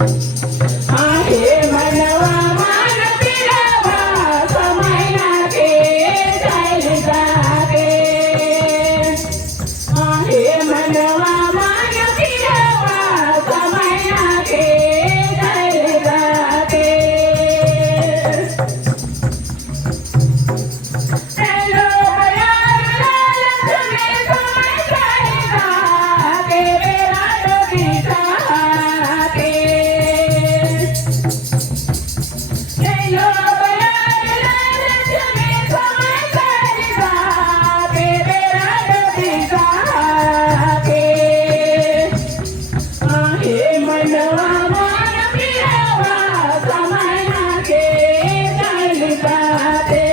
आहे मनवा मान फिरवा समय नाके जाईल जाते आहे मनवा मान फिरवा समय नाके जाईल जाते हेलो यार लाल तुम्हें समय जाएगा तेरे रात बिताते हेलो यार लाल तुम्हें समय जाएगा तेरे रात बिताते आहे मनवा मान फिरवा समय नाके जाईल जाते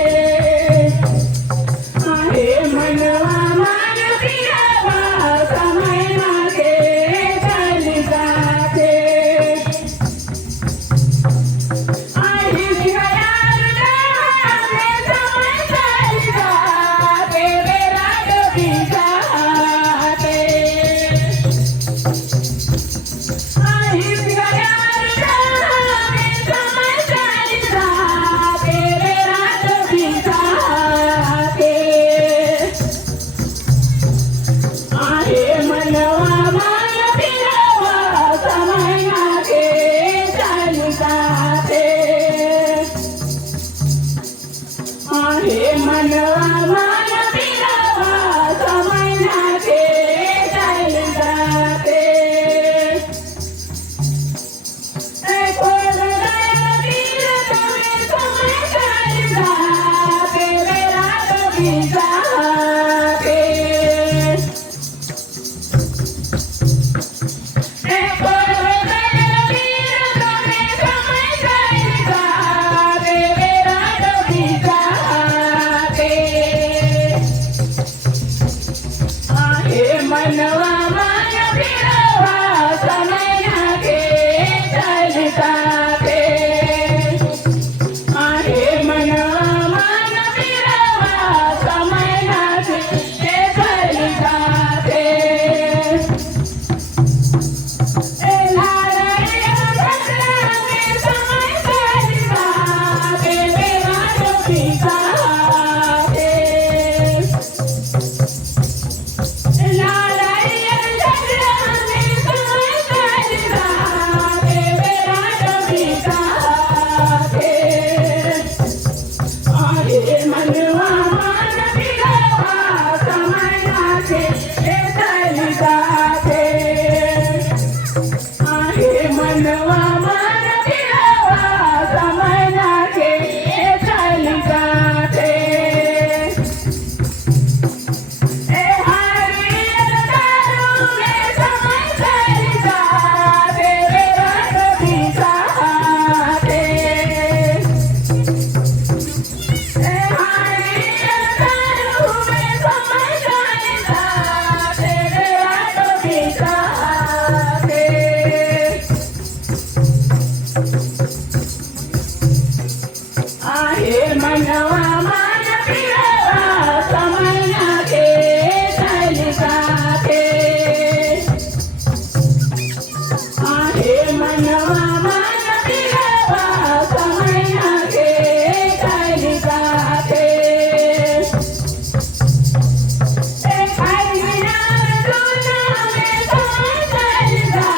आहे मनवा मान फिरवा समय नाके जाईल जाते आहे यार लाले समय जाएगा तेरे रात बिताते आहे यार लाले समय जाएगा तेरे रात बिताते आहे मनवा मान फिरवा समय नाके जाईल जाते आहे मनवा मान फिरवा समय नाके जाईल जाते कोण वीर तुम्हें समय जाएगा तेरे रात बिताते कोण वीर तुम्हें समय जाएगा तेरे रात बिताते आहे मनवा मान फिरवा समय नाके जाईल जाते आहे मनवा मान फिरवा समय नाके जाईल जाते मनवा मान फिरवा समय नाके जाईल जाते आहे मनवा मान फिरवा समय नाके जाईल जाते हरियर दारू में समय जाएगा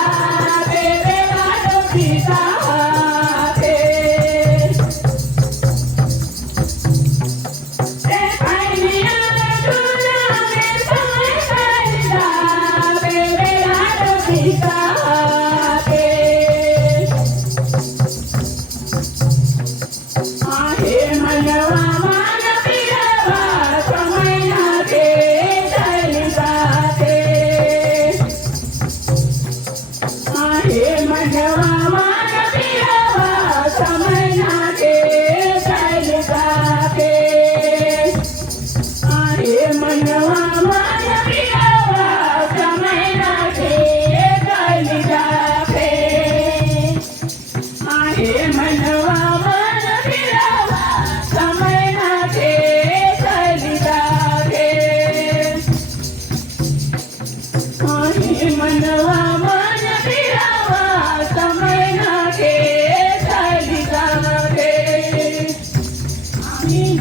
तेरे रात बिताते हरियर दारू में समय जाएगा तेरे रात बिताते आहे मनवा मान फिरवा समय नाके जाईल जाते आहे मनवा मान फिरवा समय नाके जाईल जाते तेरे रात बिताते मनवा मन फिरावा समय नी